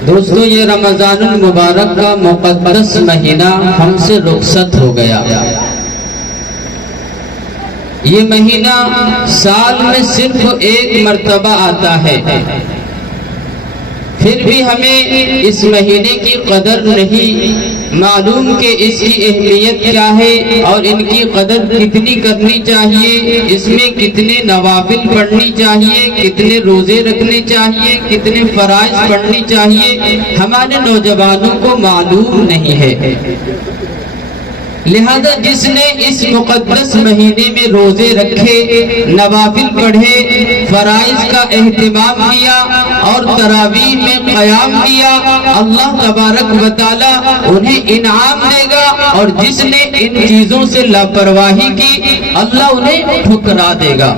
دوستو یہ رمضان المبارک کا مقدس مہینہ ہم سے رخصت ہو گیا۔ یہ مہینہ سال میں صرف ایک مرتبہ آتا ہے، پھر بھی ہمیں اس مہینے کی قدر نہیں معلوم کہ اس کی اہمیت کیا ہے اور ان کی قدر کتنی کرنی چاہیے، اس میں کتنے نوافل پڑھنی چاہیے، کتنے روزے رکھنے چاہیے، کتنے فرائض پڑھنی چاہیے، ہمارے نوجوانوں کو معلوم نہیں ہے۔ لہذا جس نے اس مقدس مہینے میں روزے رکھے، نوافل پڑھے، فرائض کا اہتمام کیا اور تراویح میں قیام کیا، اللہ تبارک و تعالی انہیں انعام دے گا، اور جس نے ان چیزوں سے لاپرواہی کی اللہ انہیں ٹھکرا دے گا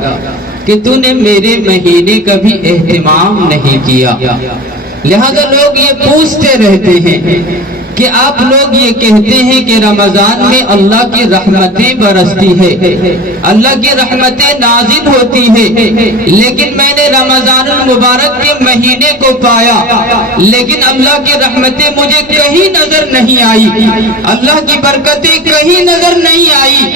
کہ تو نے میرے مہینے کا بھی اہتمام نہیں کیا۔ لہذا لوگ یہ پوچھتے رہتے ہیں کہ آپ لوگ یہ کہتے ہیں کہ رمضان میں اللہ کی رحمتیں برستی ہے، اللہ کی رحمتیں نازل ہوتی ہے، لیکن میں نے رمضان المبارک کے مہینے کو پایا لیکن اللہ کی رحمتیں مجھے کہیں نظر نہیں آئی، اللہ کی برکتیں کہیں نظر نہیں آئی۔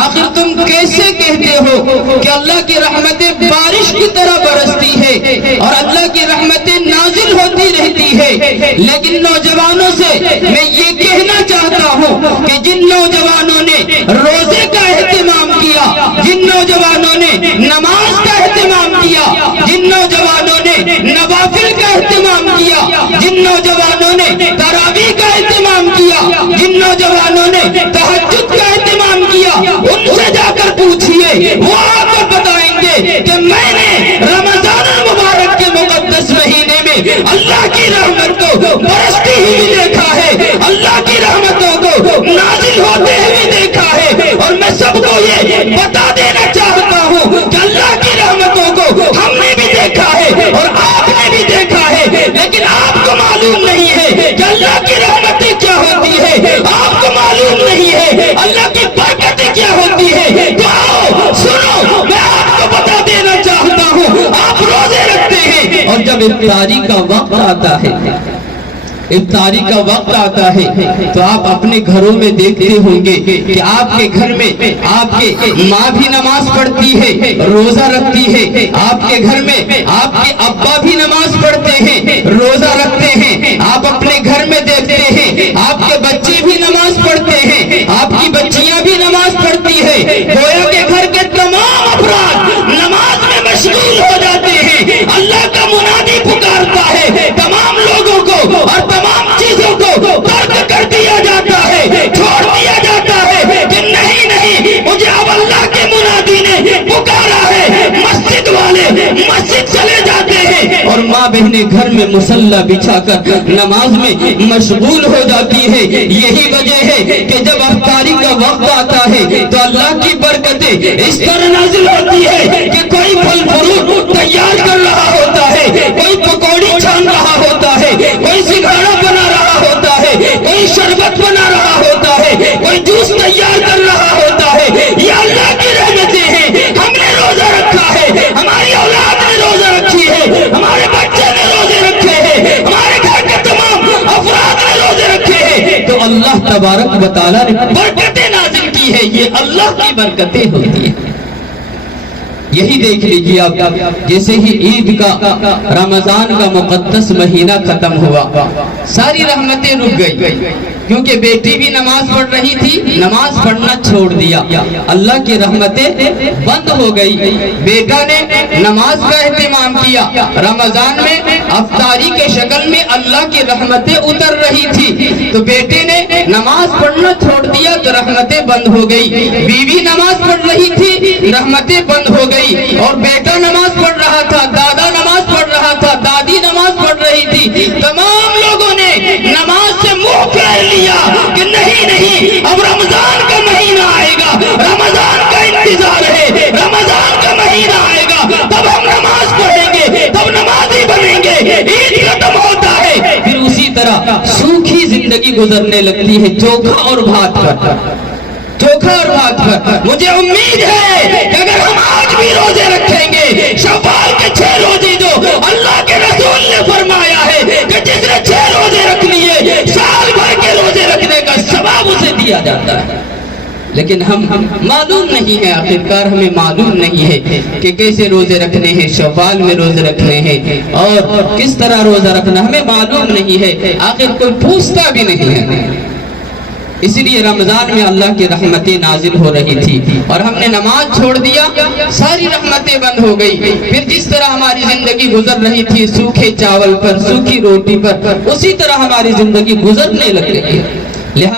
آخر تم کیسے کہتے ہو کہ اللہ کی رحمتیں بارش کی طرح برستی ہے اور اللہ کی رحمتیں نازل ہوتی رہتی ہے؟ لیکن نوجوانوں سے میں یہ کہنا چاہتا ہوں کہ جن نوجوانوں نے روزے کا اہتمام کیا، جن نوجوانوں نے نماز کا اہتمام کیا، جن نوجوانوں نے نوافل کا اہتمام کیا، جن نوجوانوں نے تراویح کا اہتمام کیا، جن نوجوانوں نے تہجد کا اہتمام کیا، ان سے جا کر پوچھئے، وہ آپ کو بتائیں گے کہ میں نے رمضان المبارک کے مقدس مہینے میں اللہ کی رحمت کو برستی ہوئی دیکھا ہے، اللہ کی رحمتوں کو نازل ہوتے ہوئے دیکھا ہے، اور میں سب کو یہ بتا دینا چاہتا ہوں کہ اللہ کی رحمتوں کو ہم نے بھی دیکھا ہے اور آپ نے بھی دیکھا ہے، لیکن آپ کو معلوم نہیں ہے کہ اللہ کی رحمتیں کیا ہوتی ہے، آپ کو معلوم نہیں ہے اللہ کی برکتیں کیا ہوتی ہے۔ تو آؤ سنو، میں آپ کو بتا دینا چاہتا ہوں، آپ روزے رکھتے ہیں اور جب افطاری کا وقت آتا ہے، افطاری کا وقت آتا ہے تو آپ اپنے گھروں میں دیکھتے ہوں گے کہ آپ کے گھر میں آپ کے ماں بھی نماز پڑھتی ہے، روزہ رکھتی ہے، آپ کے گھر میں آپ کے ابا بھی نماز پڑھتے ہیں، روزہ رکھتے ہیں، آپ اپنے گھر میں دیکھتے ہیں آپ کے بچے بھی نماز پڑھتے ہیں، آپ کی بچیاں بھی نماز پڑھتی ہے، گویا کہ گھر کے تمام افراد نماز میں مشغول ہو جاتے ہیں، اللہ کا منادی پکارتا ہے، تمام لوگوں کو اور تمام چیزوں کو ترک کر دیا جاتا ہے، چھوڑ دیا جاتا ہے کہ نہیں نہیں، مجھے اب اللہ کے منادی نے پکارا ہے۔ مسجد والے مسجد چلے جاتے ہیں اور ماں بہنیں گھر میں مصلی بچھا کر نماز میں مشغول ہو جاتی ہے۔ یہی وجہ ہے کہ جب افطاری کا وقت آتا ہے تو اللہ کی برکتیں اس طرح نازل ہوتی ہے کہ کوئی پھل فروٹ تیار کر رہا ہوتا ہے، کوئی پکوڑی چھان رہا ہوتا ہے، کوئی سنگھاڑا بنا رہا ہوتا ہے، کوئی شربت بنا رہا ہوتا ہے، کوئی جوس تیار کر رہا ہوتا ہے۔ یہ اللہ کی رحمتیں ہیں۔ ہم نے روزہ رکھا ہے، ہماری اولاد نے روزہ رکھی ہے، ہمارے بچے نے روزے رکھے ہیں، ہمارے گھر کے تمام افراد نے روزے رکھے ہیں، تو اللہ تبارک و تعالیٰ نے برکتیں نازل کی ہے۔ یہ اللہ کی برکتیں ہوتی ہیں۔ یہی دیکھ لیجیے آپ، جیسے ہی عید کا رمضان کا مقدس مہینہ ختم ہوا، ساری رحمتیں رک گئی، کیونکہ بیٹی بھی نماز پڑھ رہی تھی، نماز پڑھنا چھوڑ دیا، اللہ کی رحمتیں بند ہو گئی۔ بیٹا نے نماز کا اہتمام کیا، رمضان میں افطاری کے شکل میں اللہ کی رحمتیں اتر رہی تھی، تو بیٹے نے نماز پڑھنا چھوڑ دیا تو رحمتیں بند ہو گئی۔ بیوی نماز پڑھ رہی تھی، رحمتیں بند ہو گئی، اور بیٹا نماز پڑھ رہا تھا، دادا نماز پڑھ رہا تھا، دادی نماز پڑھ رہی تھی، تمام لوگوں نے نماز سے منہ پھیر لیا کہ نہیں نہیں، اب رمضان کا مہینہ آئے گا، رمضان کا انتظار ہے، رمضان کا مہینہ آئے گا، تب ہم نماز پڑھیں گے، تب نمازی بنیں گے۔ عید ختم ہوتا ہے، پھر اسی طرح سوکھی زندگی گزرنے لگتی ہے، چوکھا اور بھات پر، چوکھا اور بھات پر۔ مجھے امید ہے کہ اگر ہم آج بھی روزے رکھیں گے، شوال کے 6 روزے جو اللہ کے رسول نے فرمایا ہے کہ جس نے 6 کیا جاتا ہے، لیکن ہم معلوم نہیں ہے، آخرکار ہمیں معلوم نہیں ہے کہ کیسے روزے رکھنے ہیں، شوال میں روزے رکھنے ہیں اور کس طرح روزہ رکھنا ہمیں معلوم نہیں ہے، آخر کوئی پوچھتا بھی نہیں ہے۔ اس لیے رمضان میں اللہ کی رحمتیں نازل ہو رہی تھی اور ہم نے نماز چھوڑ دیا، ساری رحمتیں بند ہو گئی۔ پھر جس طرح ہماری زندگی گزر رہی تھی سوکھے چاول پر، سوکھی روٹی پر، اسی طرح ہماری زندگی گزرنے لگ گئی۔